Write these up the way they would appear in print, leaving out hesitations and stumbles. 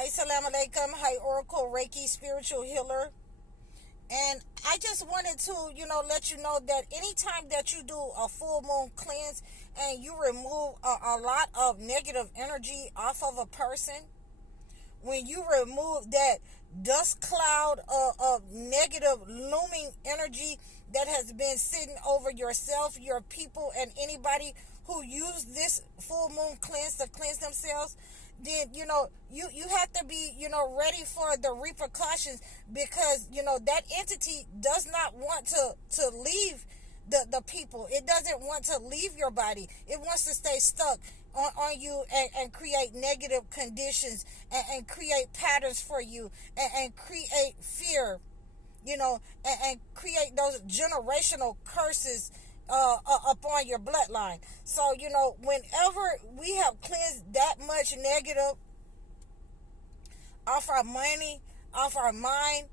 Assalamu alaikum. Hi, Oracle Reiki Spiritual Healer. And I just wanted to, let you know that anytime that you do a full moon cleanse and you remove a lot of negative energy off of a person, when you remove that dust cloud of negative looming energy that has been sitting over yourself, your people, and anybody who use this full moon cleanse to cleanse themselves, then you have to be ready for the repercussions, because that entity does not want to leave the people. It doesn't want to leave your body. It wants to stay stuck on you and create negative conditions and create patterns for you and create fear, and create those generational curses upon your bloodline. So, whenever we have cleansed that much negative off our money, off our mind,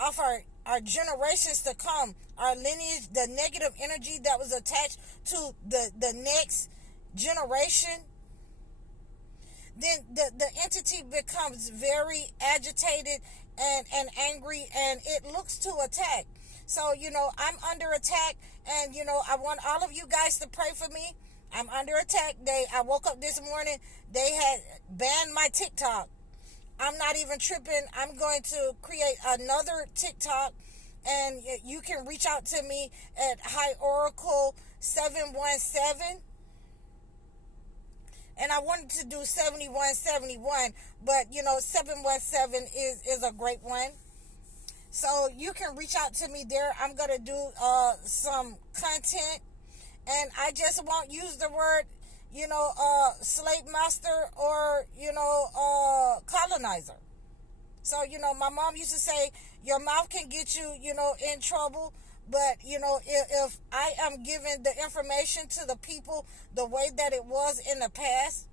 off our generations to come, our lineage, the negative energy that was attached to the next generation, then the entity becomes very agitated and angry, and it looks to attack. So, I'm under attack, and, I want all of you guys to pray for me. I'm under attack. I woke up this morning, they had banned my TikTok. I'm not even tripping. I'm going to create another TikTok, and you can reach out to me at High Oracle 717. And I wanted to do 7171, but 717 is a great one. So you can reach out to me there. I'm going to do some content, and I just won't use the word, slave master or, colonizer. So, my mom used to say, your mouth can get you, in trouble. But, if I am giving the information to the people the way that it was in the past,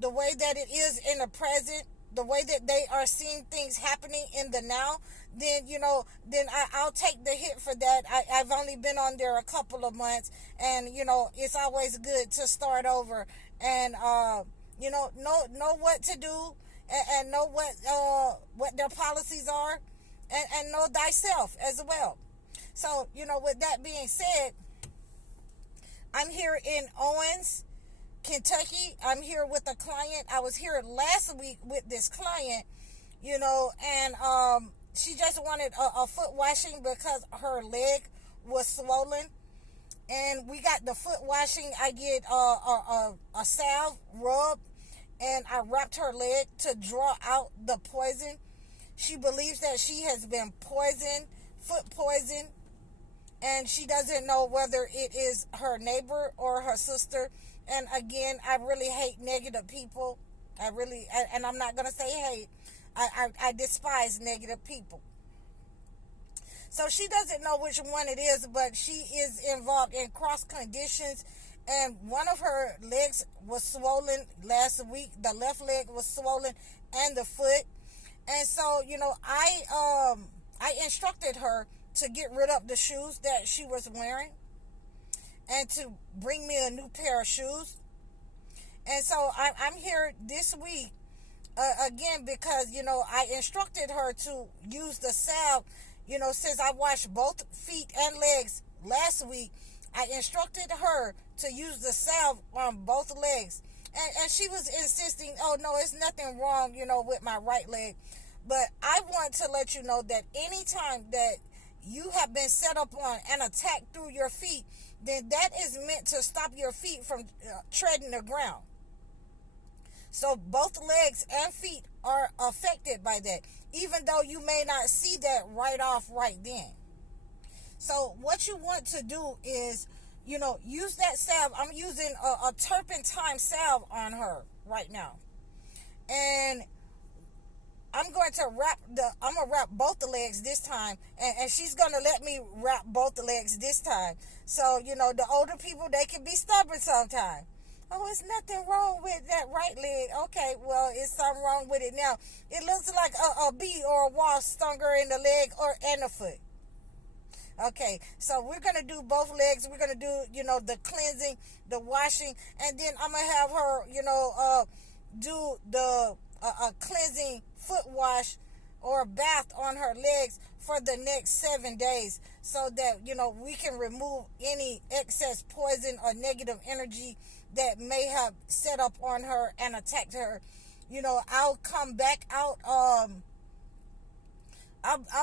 the way that it is in the present, the way that they are seeing things happening in the now, then, I'll take the hit for that. I've only been on there a couple of months, and, it's always good to start over and, know what to do and know what their policies are, and know thyself as well. So, with that being said, I'm here in Owens, Kentucky. I'm here with a client. I was here last week with this client, and she just wanted a foot washing because her leg was swollen. And we got the foot washing. I get a salve rub, and I wrapped her leg to draw out the poison. She believes that she has been poisoned, foot poisoned, and she doesn't know whether it is her neighbor or her sister. And again, I really hate negative people. And I'm not going to say hate. I despise negative people. So she doesn't know which one it is, but she is involved in cross conditions. And one of her legs was swollen last week. The left leg was swollen, and the foot. And so, I instructed her to get rid of the shoes that she was wearing and to bring me a new pair of shoes. And so I'm here this week again because, I instructed her to use the salve, since I washed both feet and legs last week. I instructed her to use the salve on both legs. And she was insisting, oh, no, it's nothing wrong, with my right leg. But I want to let you know that anytime that you have been set up on and attacked through your feet, then that is meant to stop your feet from treading the ground. So both legs and feet are affected by that, even though you may not see that right off right then. So what you want to do is, use that salve. I'm using a turpentine salve on her right now. And I'm going to wrap both the legs this time, and she's going to let me wrap both the legs this time. So, the older people, they can be stubborn sometimes. Oh, it's nothing wrong with that right leg. Okay, well, it's something wrong with it now. It looks like a bee or a wasp stung her in the leg and the foot. Okay, so we're going to do both legs. We're going to do, the cleansing, the washing, and then I'm going to have her, do the a cleansing foot wash or a bath on her legs for the next 7 days, so that, you know, we can remove any excess poison or negative energy that may have set up on her and attacked her. You know, I'll come back out. I'll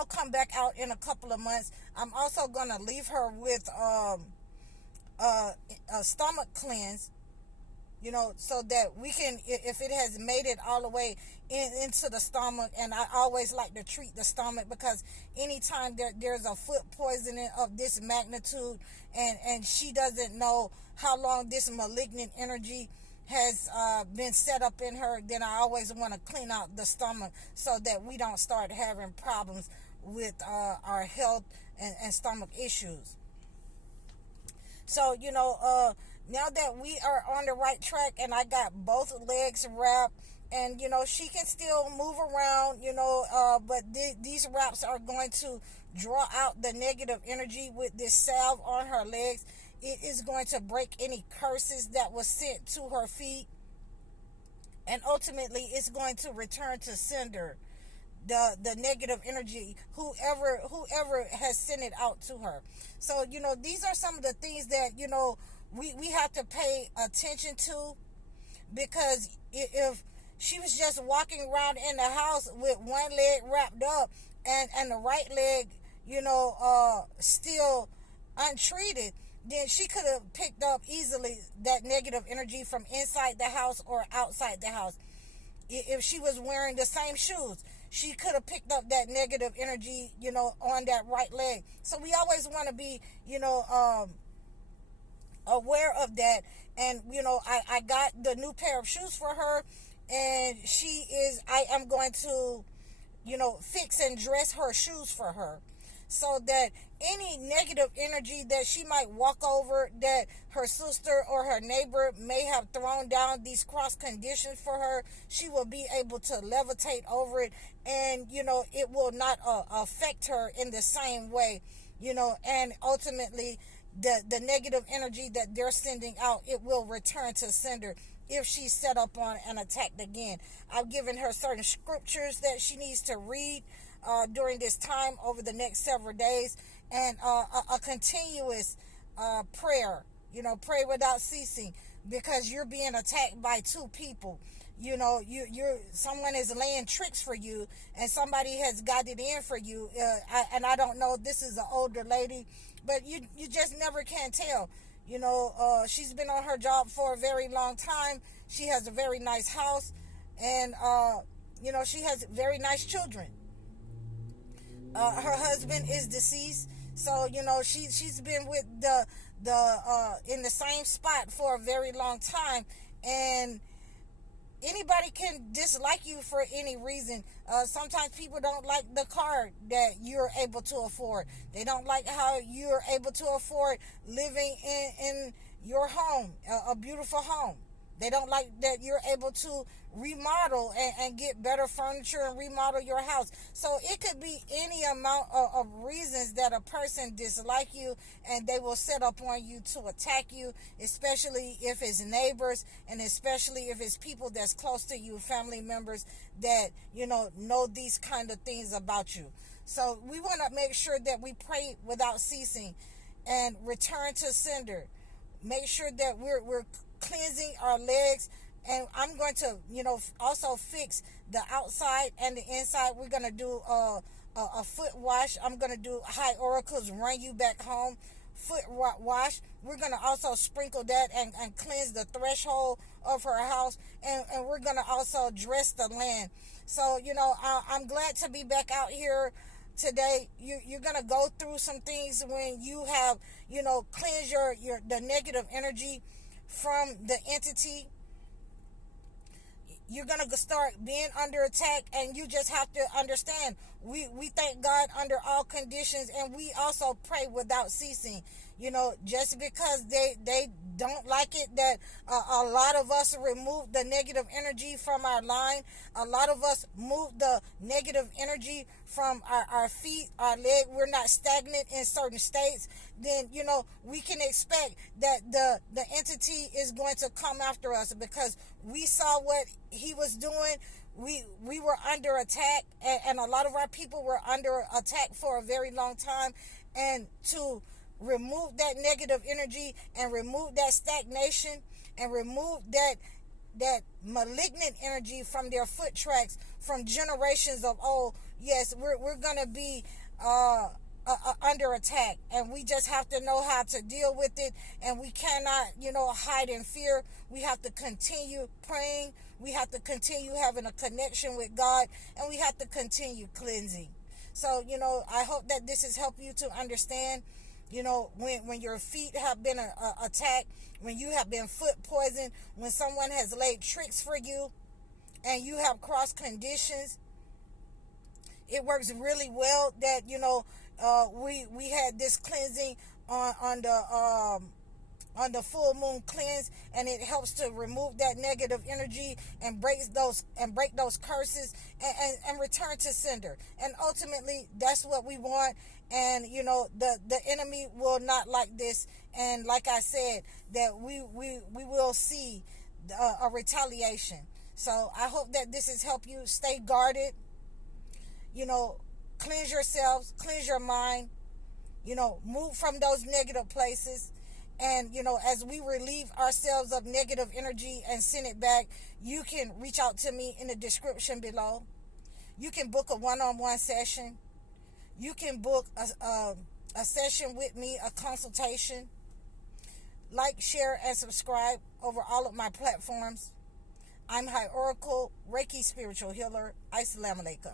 come back out in a couple of months. I'm also gonna leave her with a stomach cleanse, you know, so that we can, if it has made it all the way into the stomach. And I always like to treat the stomach, because anytime there's a foot poisoning of this magnitude, and she doesn't know how long this malignant energy has been set up in her, then I always want to clean out the stomach, so that we don't start having problems with our health and stomach issues. So, you know, now that we are on the right track, and I got both legs wrapped, and, you know, she can still move around, you know, but these wraps are going to draw out the negative energy with this salve on her legs. It is going to break any curses that was sent to her feet, and ultimately it's going to return to sender the negative energy, whoever has sent it out to her. So, you know, these are some of the things that, you know, we have to pay attention to, because if she was just walking around in the house with one leg wrapped up, and the right leg, you know, still untreated, then she could have picked up easily that negative energy from inside the house or outside the house. If she was wearing the same shoes, she could have picked up that negative energy, you know, on that right leg. So we always want to be, you know, aware of that. And, you know, I got the new pair of shoes for her, and I am going to, you know, fix and dress her shoes for her, so that any negative energy that she might walk over, that her sister or her neighbor may have thrown down these cross conditions for her, she will be able to levitate over it, and, you know, it will not affect her in the same way, you know, and ultimately the negative energy that they're sending out, it will return to sender if she's set up on and attacked again. I've given her certain scriptures that she needs to read during this time over the next several days, and a continuous prayer, you know, pray without ceasing, because you're being attacked by two people. You know, someone is laying tricks for you, and somebody has got it in for you. I don't know, this is an older lady, but you just never can tell. You know, she's been on her job for a very long time. She has a very nice house, and you know, she has very nice children. Her husband is deceased, so, you know, she's been with the in the same spot for a very long time, and anybody can dislike you for any reason. Sometimes people don't like the car that you're able to afford. They don't like how you're able to afford living in your home, a beautiful home. They don't like that you're able to remodel and get better furniture and remodel your house. So it could be any amount of reasons that a person dislike you, and they will set up on you to attack you, especially if it's neighbors, and especially if it's people that's close to you, family members that, you know these kind of things about you. So we want to make sure that we pray without ceasing and return to sender. Make sure that we're cleansing our legs, and I'm going to, you know, also fix the outside and the inside. We're going to do a foot wash. I'm going to do high oracles, run you back home, foot wash. We're going to also sprinkle that and cleanse the threshold of her house, and we're going to also dress the land. So, you know, I'm glad to be back out here today. You're going to go through some things when you have, you know, cleanse the negative energy from the entity. You're going to start being under attack, and you just have to understand, we thank God under all conditions, and we also pray without ceasing. You know, just because they don't like it that a lot of us remove the negative energy from our line, a lot of us move the negative energy from our feet, our leg, we're not stagnant in certain states, then, you know, we can expect that the entity is going to come after us, because we saw what he was doing. we were under attack, and a lot of our people were under attack for a very long time. And to remove that negative energy and remove that stagnation and remove that malignant energy from their foot tracks from generations of old, yes, we're gonna be under attack, and we just have to know how to deal with it. And we cannot, hide in fear. We have to continue praying. We have to continue having a connection with God, and we have to continue cleansing. So, I hope that this has helped you to understand, when your feet have been attacked, when you have been foot poisoned, when someone has laid tricks for you, and you have crossed conditions. It works really well that, we had this cleansing on the full moon cleanse, and it helps to remove that negative energy and break those curses and return to sender. And ultimately, that's what we want. And the enemy will not like this. And like I said, that we will see a retaliation. So I hope that this has helped you. Stay guarded. Cleanse yourselves, cleanse your mind. Move from those negative places. And, as we relieve ourselves of negative energy and send it back, you can reach out to me in the description below. You can book a one-on-one session. You can book a session with me, a consultation. Like, share, and subscribe over all of my platforms. I'm High Oracle, Reiki Spiritual Healer. Assalamu alaikum.